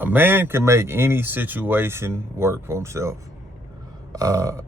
A man can make any situation work for himself. A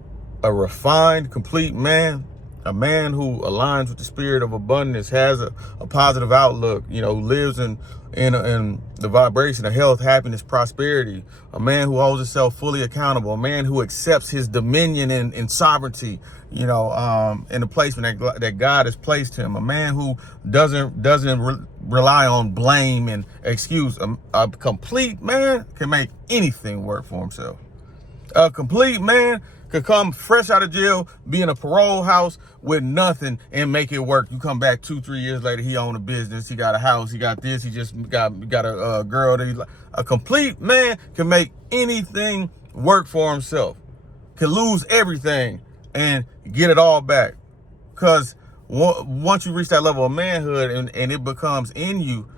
refined, complete man, a man who aligns with the spirit of abundance, has a positive outlook, who lives in the vibration of health, happiness, prosperity, a man who holds himself fully accountable, a man who accepts his dominion and sovereignty, in the placement that God has placed him, a man who doesn't rely on blame and excuse. A complete man can make anything work for himself. A complete man could come fresh out of jail, be in a parole house with nothing and make it work. You come back 2-3 years later, he own a business, he got a house, he got this, he just got a girl that he like. A complete man can make anything work for himself, can lose everything and get it all back. Because once you reach that level of manhood and it becomes in you,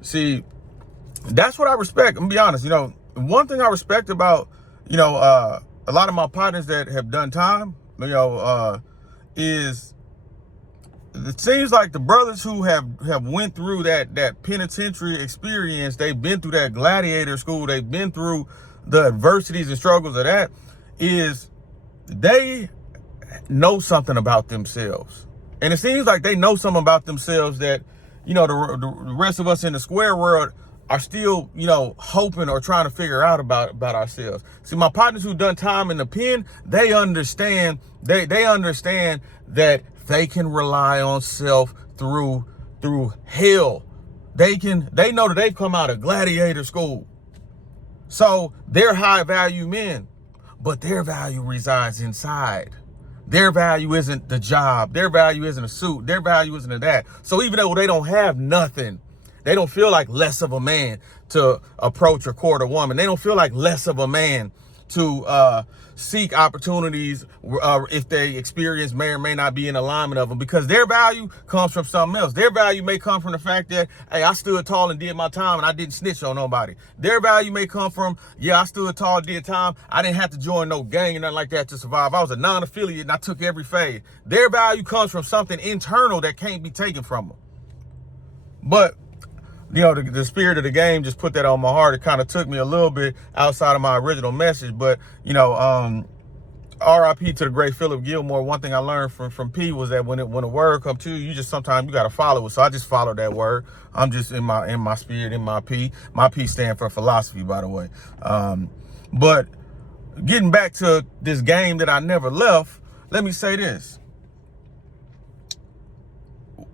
see, that's what I respect. I'm gonna be honest. One thing I respect about, a lot of my partners that have done time, is it seems like the brothers who have went through that penitentiary experience, they've been through that gladiator school, they've been through the adversities and struggles of that, is they know something about themselves. And it seems like they know something about themselves that, the rest of us in the square world are still, hoping or trying to figure out about ourselves. See, my partners who've done time in the pen, they understand, they understand that they can rely on self through hell. They know that they've come out of gladiator school. So they're high value men, but their value resides inside. Their value isn't the job. Their value isn't a suit. Their value isn't that. So even though they don't have nothing, they don't feel like less of a man to approach or court a woman. They don't feel like less of a man to seek opportunities if they experience may or may not be in alignment of them, because their value comes from something else. Their value may come from the fact that, hey, I stood tall and did my time and I didn't snitch on nobody. Their value may come from, I stood tall, did time. I didn't have to join no gang or nothing like that to survive. I was a non-affiliate and I took every fade. Their value comes from something internal that can't be taken from them. But the spirit of the game just put that on my heart. It kind of took me a little bit outside of my original message, but RIP to the great Philip Gilmore. One thing I learned from P was that when a word comes to you, you just sometimes you got to follow it. So I just followed that word. I'm just in my spirit, in my P. My P stand for philosophy, by the way. But getting back to this game that I never left, let me say this.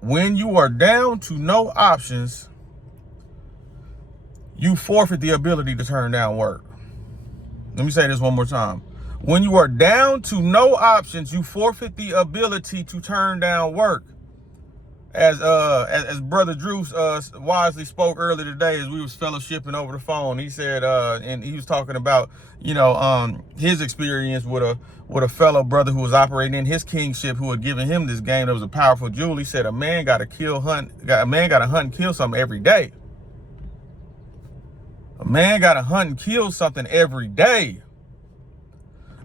When you are down to no options, you forfeit the ability to turn down work. Let me say this one more time. When you are down to no options, you forfeit the ability to turn down work. As Brother Drew wisely spoke earlier today, as we was fellowshipping over the phone, he said, and he was talking about, his experience with a fellow brother who was operating in his kingship, who had given him this game that was a powerful jewel. He said, a man got to hunt and kill something every day. A man got to hunt and kill something every day.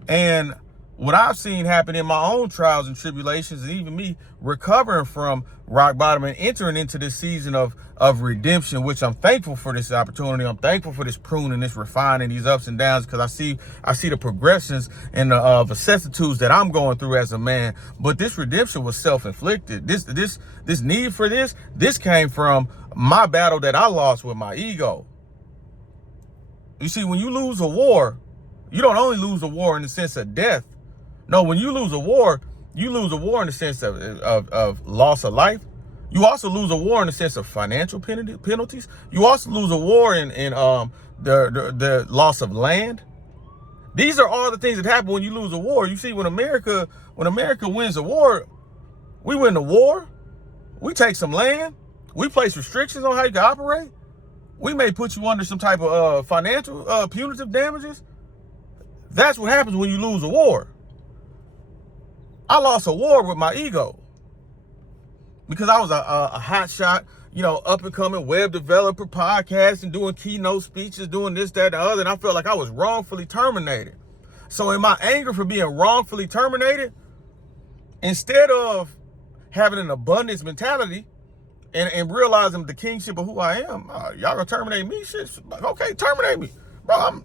And what I've seen happen in my own trials and tribulations, and even me recovering from rock bottom and entering into this season of redemption, which I'm thankful for this opportunity. I'm thankful for this pruning, this refining, these ups and downs, because I see the progressions and the vicissitudes that I'm going through as a man. But this redemption was self-inflicted. This need for this came from my battle that I lost with my ego. You see, when you lose a war, you don't only lose a war in the sense of death. No, when you lose a war in the sense of loss of life. You also lose a war in the sense of financial penalties. You also lose a war in the loss of land. These are all the things that happen when you lose a war. You see, when America wins a war, we win the war. We take some land. We place restrictions on how you can operate. We may put you under some type of financial punitive damages. That's what happens when you lose a war. I lost a war with my ego because I was a hot shot, up and coming web developer, podcasting, doing keynote speeches, doing this, that, and the other. And I felt like I was wrongfully terminated. So in my anger for being wrongfully terminated, instead of having an abundance mentality and realizing the kingship of who I am. Y'all gonna terminate me? Shit. Okay, terminate me, bro.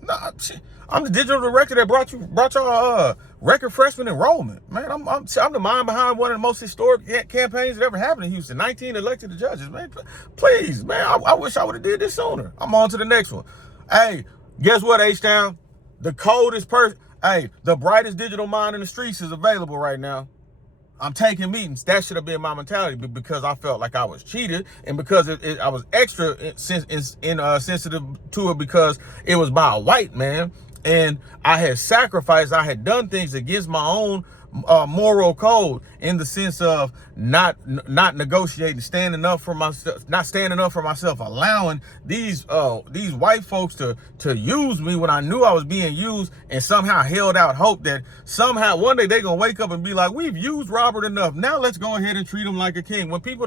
I'm the digital director that brought y'all record freshman enrollment. Man, I'm the mind behind one of the most historic campaigns that ever happened in Houston. 19 elected judges, man. Please, man. I wish I would have did this sooner. I'm on to the next one. Hey, guess what, H-Town? The coldest person. Hey, the brightest digital mind in the streets is available right now. I'm taking meetings. That should have been my mentality, but because I felt like I was cheated, and because I was extra sensitive to it because it was by a white man, and I had sacrificed. I had done things against my own moral code, in the sense of not negotiating, standing up for myself, not standing up for myself, allowing these white folks to use me when I knew I was being used, and somehow held out hope that somehow one day they're gonna wake up and be like, we've used Robert enough, now let's go ahead and treat him like a king. When people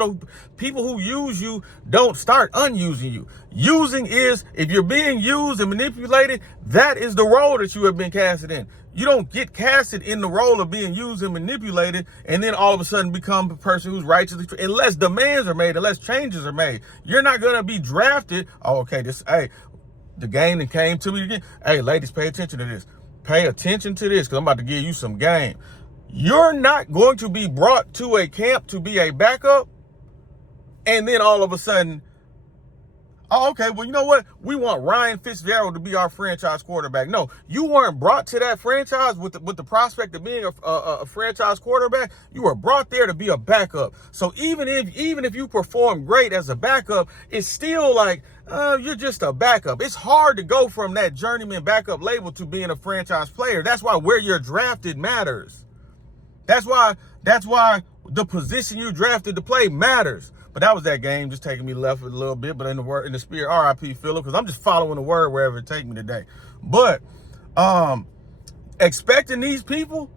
who use you don't start unusing you. Using is, if you're being used and manipulated, that is the role that you have been casted in. You don't get casted in the role of being used and manipulated and then all of a sudden become a person who's righteously, unless demands are made, unless changes are made. You're not going to be drafted. Oh, okay, the game that came to me again. Hey, ladies, pay attention to this. Pay attention to this, because I'm about to give you some game. You're not going to be brought to a camp to be a backup, and then all of a sudden, oh, okay, well, you know what? We want Ryan Fitzgerald to be our franchise quarterback. No, you weren't brought to that franchise with the prospect of being a franchise quarterback. You were brought there to be a backup. So even if you perform great as a backup, it's still like, you're just a backup. It's hard to go from that journeyman backup label to being a franchise player. That's why where you're drafted matters. That's why the position you drafted to play matters. But that was that game, just taking me left a little bit, but in the spirit, R.I.P. Phillip, because I'm just following the word wherever it take me today. But expecting these people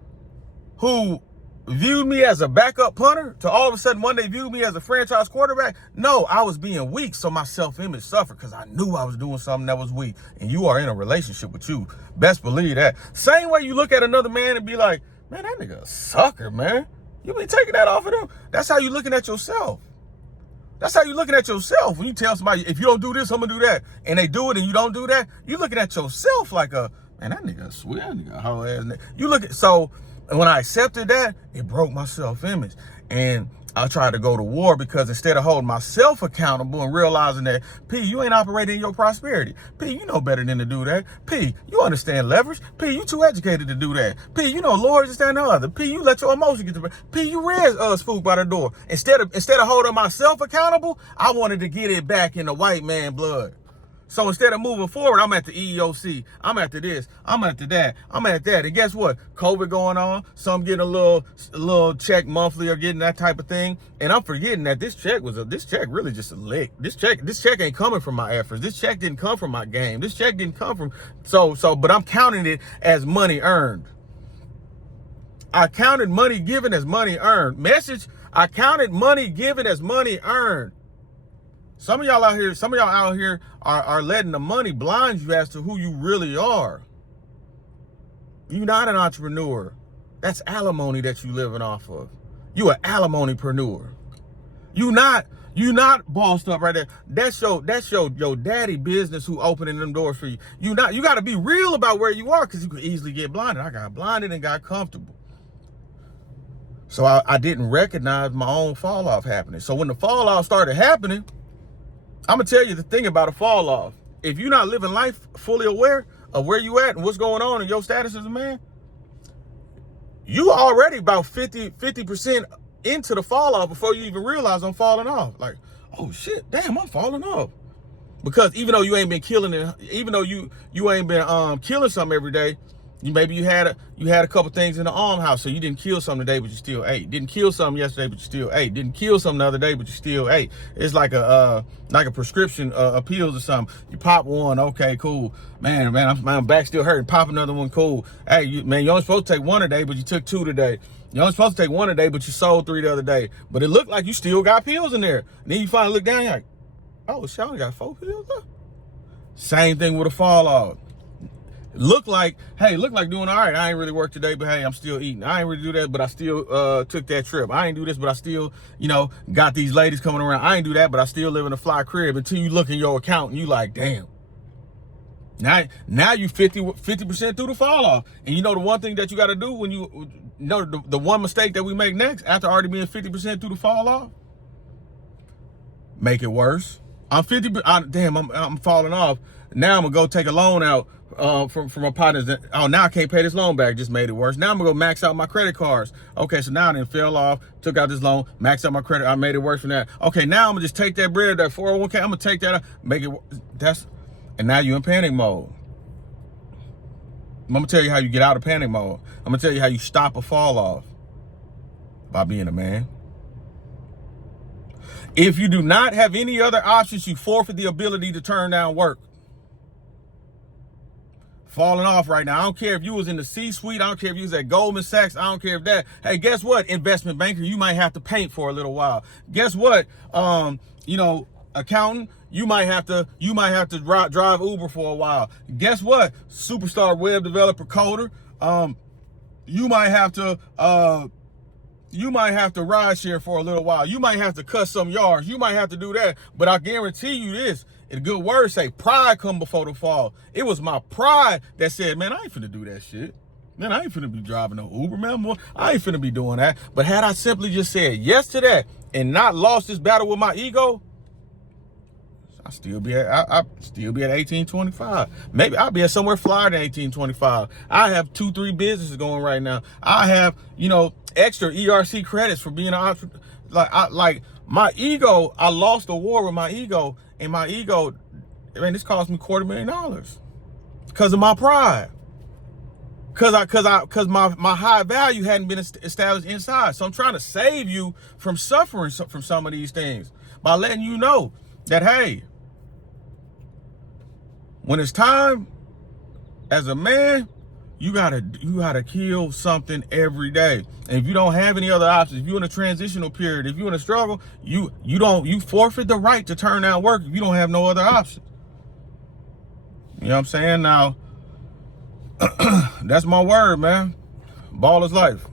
who viewed me as a backup punter to all of a sudden one day view me as a franchise quarterback, no, I was being weak, so my self-image suffered because I knew I was doing something that was weak. And you are in a relationship with you. Best believe that. Same way you look at another man and be like, man, that nigga a sucker, man. You be taking that off of them. That's how you looking at yourself. That's how you're looking at yourself. When you tell somebody, if you don't do this, I'm gonna do that, and they do it and you don't do that, you're looking at yourself like man, that nigga sweet, that nigga hoe ass nigga. You look at, so when I accepted that, it broke my self-image. And I tried to go to war because instead of holding myself accountable and realizing that, P, you ain't operating in your prosperity. P, you know better than to do that. P, you understand leverage. P, you too educated to do that. P, you know Lord is that other. P, you let your emotions get to P, you read spook by the door. Instead of holding myself accountable, I wanted to get it back in the white man blood. So instead of moving forward, I'm at the EEOC. I'm at this. I'm at that. I'm at that. And guess what? COVID going on. Some getting a little check monthly or getting that type of thing. And I'm forgetting that this check really just a lick. This check ain't coming from my efforts. This check didn't come from my game. This check didn't come from but I'm counting it as money earned. I counted money given as money earned. Message, I counted money given as money earned. Some of y'all out here are letting the money blind you as to who you really are. You're not an entrepreneur. That's alimony that you living off of. You an alimonypreneur. You not bossed up right there. That's your daddy business who opening them doors for you. You got to be real about where you are, because you could easily get blinded. I got blinded and got comfortable. So I didn't recognize my own fall off happening. So when the fall off started happening, I'm going to tell you the thing about a fall off. If you're not living life fully aware of where you at and what's going on and your status as a man, you already about 50% into the fall off before you even realize I'm falling off. Like, oh shit, damn, I'm falling off. Because even though you ain't been killing it, even though you ain't been killing something every day, maybe you had a couple things in the almshouse, so you didn't kill something today, but you still ate. Didn't kill something yesterday, but you still ate. Didn't kill something the other day, but you still ate. It's like a prescription pills or something. You pop one, okay, cool. Man, my back still hurting. Pop another one, cool. Hey, you only supposed to take one a day, but you took 2 today. You only supposed to take 1 a day, but you sold 3 the other day. But it looked like you still got pills in there. And then you finally look down, you're like, oh, shit, I only got 4 pills left. Same thing with a fall off. Look like, hey, look like doing all right. I ain't really worked today, but hey, I'm still eating. I ain't really do that, but I still took that trip. I ain't do this, but I still, got these ladies coming around. I ain't do that, but I still live in a fly crib. Until you look in your account and you like, damn. Now you 50% through the fall off. And the one thing that you got to do when the one mistake that we make next after already being 50% through the fall off, make it worse. I'm falling off. Now I'm gonna go take a loan out from my partners. Now I can't pay this loan back. Just made it worse. Now I'm gonna go max out my credit cards. Okay, so now I didn't fell off, took out this loan, maxed out my credit. I made it worse from that. Okay, now I'm gonna just take that bread, that 401k. I'm gonna take that out, make it. And now you're in panic mode. I'm gonna tell you how you get out of panic mode. I'm gonna tell you how you stop a fall off by being a man. If you do not have any other options, you forfeit the ability to turn down work. Falling off right now. I don't care if you was in the C-suite. I don't care if you was at Goldman Sachs. I don't care if that. Hey, guess what? Investment banker, you might have to paint for a little while. Guess what? Accountant, you might have to drive Uber for a while. Guess what? Superstar web developer, coder, you might have to ride share for a little while. You might have to cut some yards. You might have to do that. But I guarantee you this, in good words say, pride come before the fall. It was my pride that said, man, I ain't finna do that shit. Man, I ain't finna be driving no Uber, man. I ain't finna be doing that. But had I simply just said yes to that and not lost this battle with my ego, I'd still be at 1825. Maybe I'll be at somewhere flyer than 1825. I have 2-3 businesses going right now. I have, extra ERC credits for being an entrepreneur. Like my ego, I lost a war with my ego, and my ego, man, this cost me $250,000 because of my pride. Cause my high value hadn't been established inside. So I'm trying to save you from suffering from some of these things by letting you know that, hey, when it's time, as a man, you gotta kill something every day. And if you don't have any other options, if you're in a transitional period, if you're in a struggle, you forfeit the right to turn down work if you don't have no other options. You know what I'm saying? Now, that's my word, man. Ball is life.